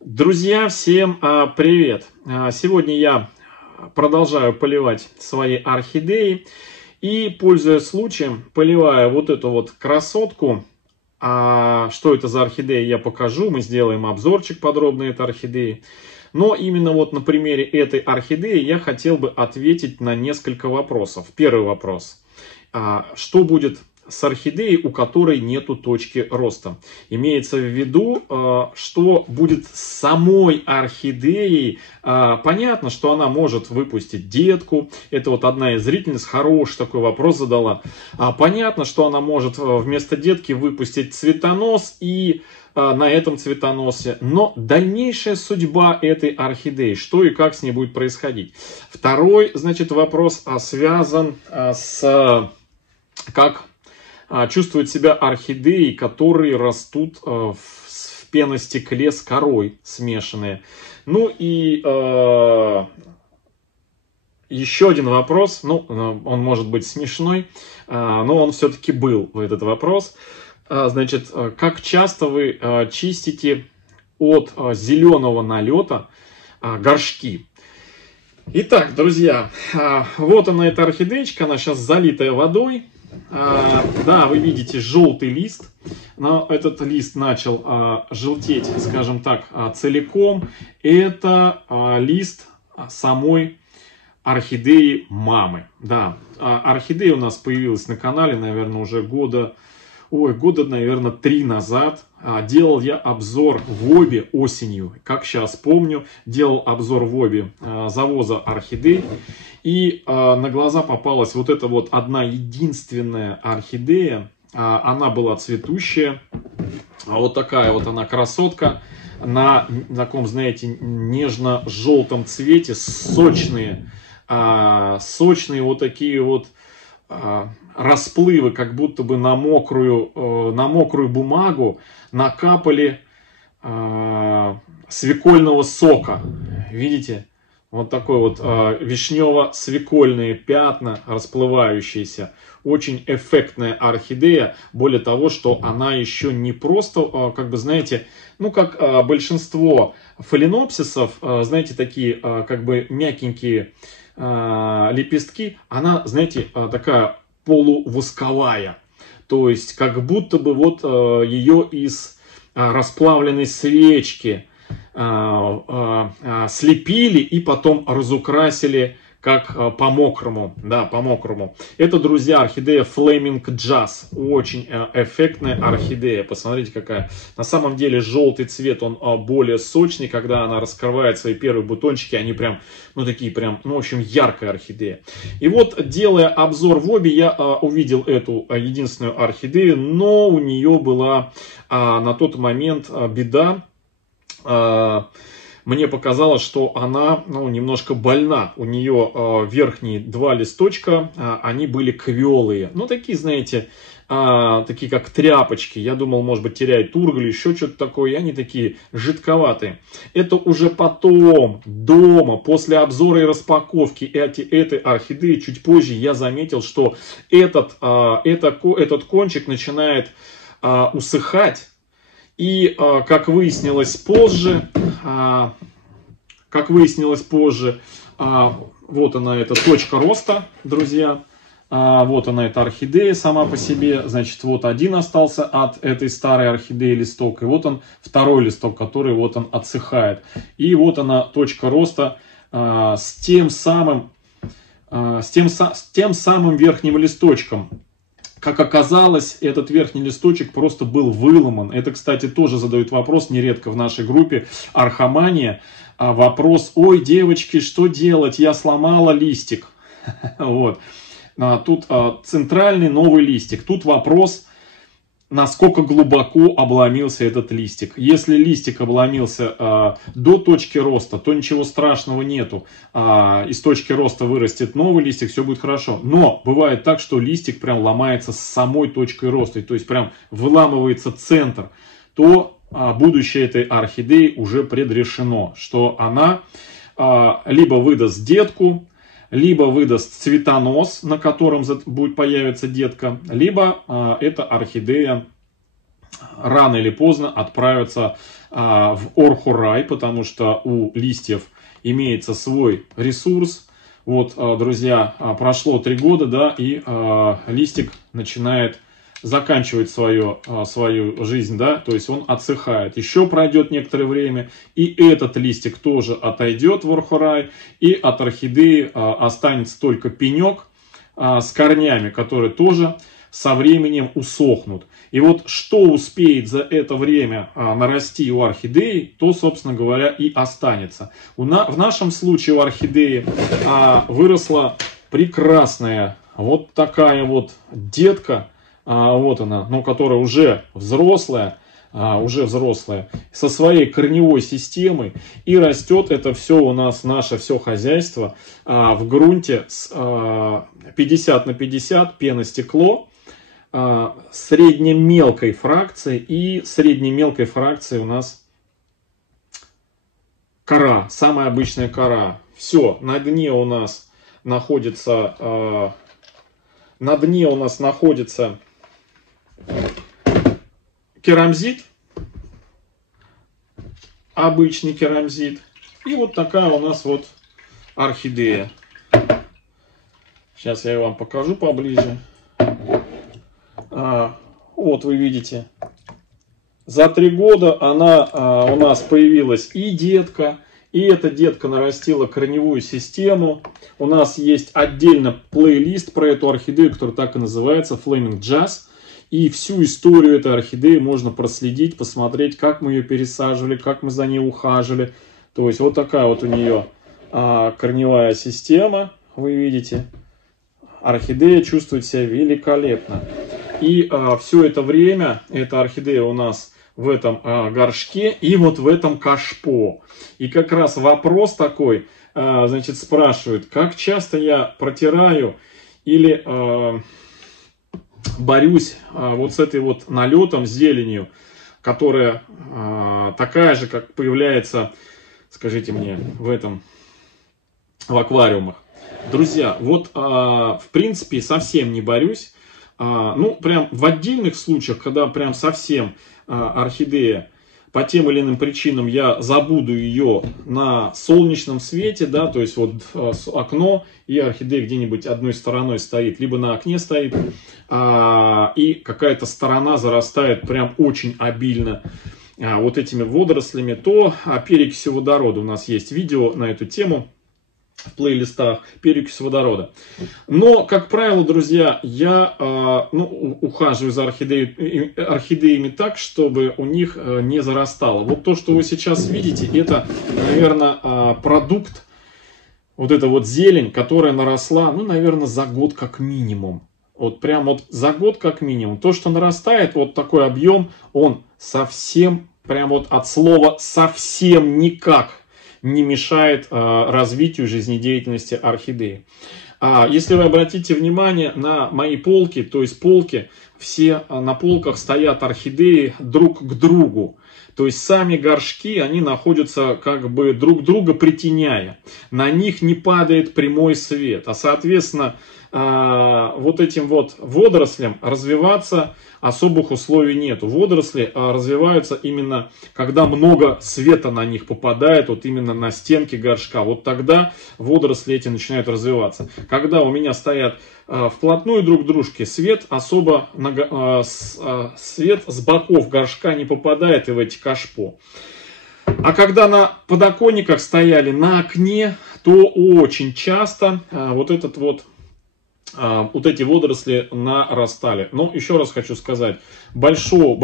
Друзья, всем привет! Сегодня я продолжаю поливать свои орхидеи и, пользуясь случаем, поливаю вот эту вот красотку. Что это за орхидея, я покажу, мы сделаем обзорчик подробный этой орхидеи. Но именно вот на примере этой орхидеи я хотел бы ответить на несколько вопросов. Первый вопрос. Что будет с орхидеей, у которой нету точки роста? Имеется в виду, что будет с самой орхидеей. Понятно, что она может выпустить детку. Это вот одна из зрительниц хороший такой вопрос задала. Понятно, что она может вместо детки выпустить цветонос и на этом цветоносе. Но дальнейшая судьба этой орхидеи, что и как с ней будет происходить. Второй, значит, вопрос связан с как чувствуют себя орхидеи, которые растут в пеностекле с корой смешанные. Ну и еще один вопрос, он может быть смешной, но он все-таки был, этот вопрос. Значит, как часто вы чистите от зеленого налета горшки? Итак, друзья, вот она, эта орхидеечка, она сейчас залитая водой. Да, вы видите желтый лист, но этот лист начал желтеть, скажем так, целиком. Это лист самой орхидеи мамы. Да, орхидея у нас появилась на канале, наверное, уже года, наверное, 3 назад. Делал я обзор в Обе осенью, как сейчас помню, делал обзор в Обе завоза орхидей. И на глаза попалась вот эта вот одна единственная орхидея. Она была цветущая. Вот такая вот она красотка. На таком, знаете, нежно-желтом цвете. Сочные вот такие вот расплывы, как будто бы на мокрую бумагу накапали свекольного сока. Видите? Вот такой вот вишнево-свекольные пятна, расплывающиеся. Очень эффектная орхидея. Более того, что она еще не просто, как бы, знаете, как большинство фаленопсисов, знаете, такие, как бы, мягенькие лепестки. Она, знаете, такая полувосковая. То есть, как будто бы вот ее из расплавленной свечки слепили и потом разукрасили как по-мокрому. Да, по-мокрому. Это, друзья, орхидея Flaming Jazz. Очень эффектная орхидея. Посмотрите, какая. На самом деле желтый цвет, он более сочный. Когда она раскрывает свои первые бутончики, они прям, такие прям, в общем, яркая орхидея. И вот, делая обзор в Обе, я увидел эту единственную орхидею, но у нее была на тот момент беда. Мне показалось, что она немножко больна. У нее верхние 2 листочка, они были квелые. Такие, знаете, такие как тряпочки. Я думал, может быть, теряет тургор или еще что-то такое. И они такие жидковатые. Это уже потом, дома, после обзора и распаковки этой орхидеи, чуть позже я заметил, что этот кончик начинает усыхать. И, как выяснилось позже, вот она, эта точка роста, друзья. Вот она, эта орхидея сама по себе. Значит, вот один остался от этой старой орхидеи листок. И вот он, второй листок, который вот он отсыхает. И вот она, точка роста с тем самым верхним листочком. Как оказалось, этот верхний листочек просто был выломан. Это, кстати, тоже задают вопрос нередко в нашей группе «Орхомания». Вопрос: ой, девочки, что делать? Я сломала листик. Вот. Тут центральный новый листик. Тут вопрос, насколько глубоко обломился этот листик. Если листик обломился до точки роста, то ничего страшного нету. Из точки роста вырастет новый листик, все будет хорошо. Но бывает так, что листик прям ломается с самой точкой роста, то есть прям выламывается центр. То будущее этой орхидеи уже предрешено, что она либо выдаст детку, либо выдаст цветонос, на котором будет появиться детка, либо эта орхидея рано или поздно отправятся в Орхурай, потому что у листьев имеется свой ресурс. Вот, друзья, прошло 3 года, да, и листик начинает заканчивать свою жизнь, да, то есть он отсыхает. Еще пройдет некоторое время, и этот листик тоже отойдет в Орхурай, и от орхидеи останется только пенек с корнями, которые тоже со временем усохнут. И вот что успеет за это время нарасти у орхидеи, то, собственно говоря, и останется. В нашем случае у орхидеи выросла прекрасная вот такая вот детка, вот она, ну, которая уже взрослая, со своей корневой системой. И растет это все у нас, наше все хозяйство в грунте с 50 на 50 пеностекло, среднемелкой фракции, и среднемелкой фракции у нас кора, самая обычная кора. Все, на дне у нас находится керамзит, обычный керамзит, и вот такая у нас вот орхидея. Сейчас я вам покажу поближе. Вот вы видите, за 3 года она у нас появилась и детка, и эта детка нарастила корневую систему. У нас есть отдельно плейлист про эту орхидею, который так и называется, Flaming Jazz. И всю историю этой орхидеи можно проследить, посмотреть, как мы ее пересаживали, как мы за ней ухаживали. То есть вот такая вот у нее корневая система, вы видите. Орхидея чувствует себя великолепно. И все это время эта орхидея у нас в этом горшке и вот в этом кашпо. И как раз вопрос такой, значит, спрашивают, как часто я протираю или борюсь вот с этой вот налетом, зеленью, которая такая же, как появляется, скажите мне, в аквариумах. Друзья, вот в принципе совсем не борюсь. Ну, прям в отдельных случаях, когда прям совсем орхидея по тем или иным причинам я забуду ее на солнечном свете, да, то есть вот окно, и орхидея где-нибудь одной стороной стоит, либо на окне стоит, и какая-то сторона зарастает прям очень обильно вот этими водорослями, то перекись водорода, у нас есть видео на эту тему в плейлистах, перекись водорода. Но, как правило, друзья, я ухаживаю за орхидеями так, чтобы у них не зарастало. Вот то, что вы сейчас видите, это, наверное, продукт, вот эта вот зелень, которая наросла, ну, наверное, за год как минимум. Вот прям вот за год как минимум. То, что нарастает, вот такой объем, он совсем, прям вот от слова совсем никак не мешает развитию жизнедеятельности орхидеи. Если вы обратите внимание на мои полки, то есть полки, все на полках стоят орхидеи друг к другу. То есть сами горшки, они находятся как бы друг друга притеняя. На них не падает прямой свет. А соответственно, вот этим вот водорослям развиваться особых условий нету. Водоросли развиваются именно, когда много света на них попадает, вот именно на стенки горшка. Вот тогда водоросли эти начинают развиваться. Когда у меня стоят вплотную друг к дружке, свет особо, свет с боков горшка не попадает и в эти кашпо. А когда на подоконниках стояли на окне, то очень часто вот эти водоросли нарастали. Но еще раз хочу сказать, большого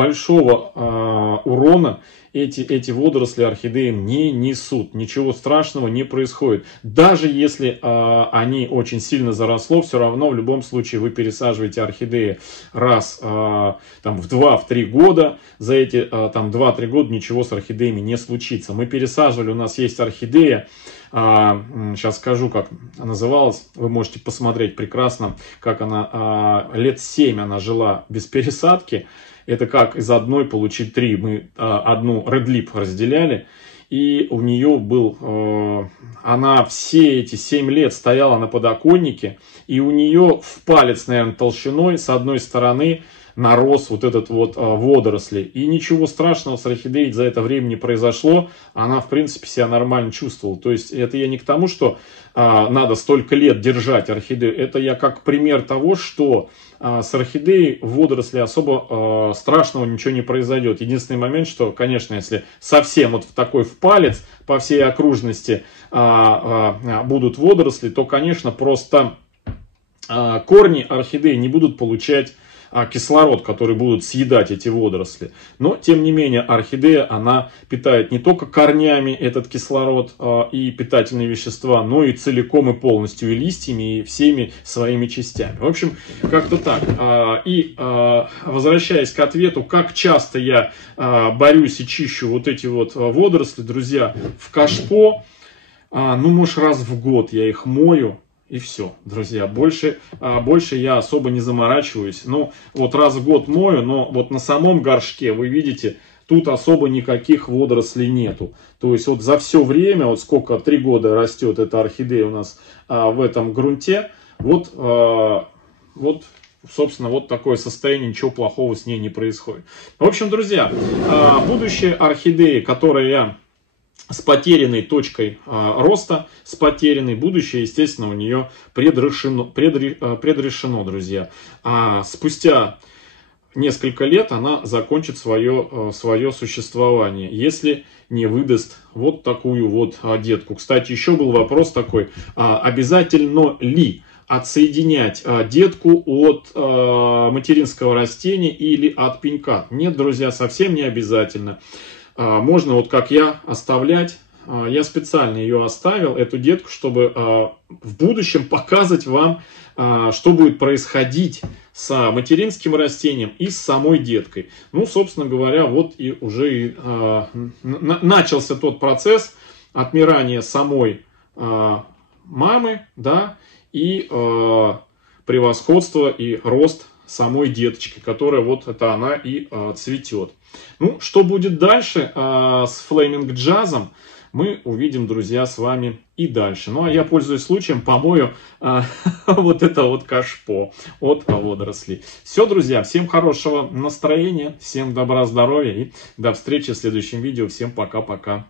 урона эти водоросли орхидеям не несут. Ничего страшного не происходит. Даже если они очень сильно заросло, все равно в любом случае вы пересаживаете орхидеи раз в 2-3 года. За эти 2-3 года ничего с орхидеями не случится. Мы пересаживали, у нас есть орхидея. Сейчас скажу, как называлась. Вы можете посмотреть прекрасно, как она лет 7 она жила без пересадки. Это как из одной получить 3. Мы одну Red Lip разделяли. И у нее был... она все эти 7 лет стояла на подоконнике. И у нее в палец, наверное, толщиной с одной стороны нарос вот этот вот водоросли. И ничего страшного с орхидеей за это время не произошло. Она, в принципе, себя нормально чувствовала. То есть, это я не к тому, что надо столько лет держать орхидею. Это я как пример того, что с орхидеей в водоросли особо страшного ничего не произойдет. Единственный момент, что, конечно, если совсем вот в такой в палец по всей окружности будут водоросли, то, конечно, просто корни орхидеи не будут получать кислород, который будут съедать эти водоросли. Но, тем не менее, орхидея, она питает не только корнями этот кислород и питательные вещества, но и целиком и полностью, и листьями, и всеми своими частями. В общем, как-то так. И возвращаясь к ответу, как часто я борюсь и чищу вот эти вот водоросли, друзья, в кашпо, ну, может, раз в год я их мою. И все, друзья, больше я особо не заморачиваюсь. Ну, вот раз в год мою, но вот на самом горшке, вы видите, тут особо никаких водорослей нету. То есть, вот за все время, вот сколько, 3 года растет эта орхидея у нас в этом грунте, вот, собственно, вот такое состояние, ничего плохого с ней не происходит. В общем, друзья, будущая орхидея, которая я... с потерянной точкой роста, с потерянной, будущее, естественно, у нее предрешено, друзья. Спустя несколько лет она закончит свое существование, если не выдаст вот такую вот детку. Кстати, еще был вопрос такой, обязательно ли отсоединять детку от материнского растения или от пенька? Нет, друзья, совсем не обязательно. Можно, вот как я, оставлять. Я специально ее оставил, эту детку, чтобы в будущем показать вам, что будет происходить с материнским растением и с самой деткой. Ну, собственно говоря, вот и уже начался тот процесс отмирания самой мамы, да, и превосходство и рост самой деточки, которая вот это она и цветет. Ну, что будет дальше с Flaming Jazz'ом, мы увидим, друзья, с вами и дальше. Ну, а я, пользуясь случаем, помою вот это вот кашпо от водорослей. Все, друзья, всем хорошего настроения, всем добра, здоровья и до встречи в следующем видео. Всем пока-пока.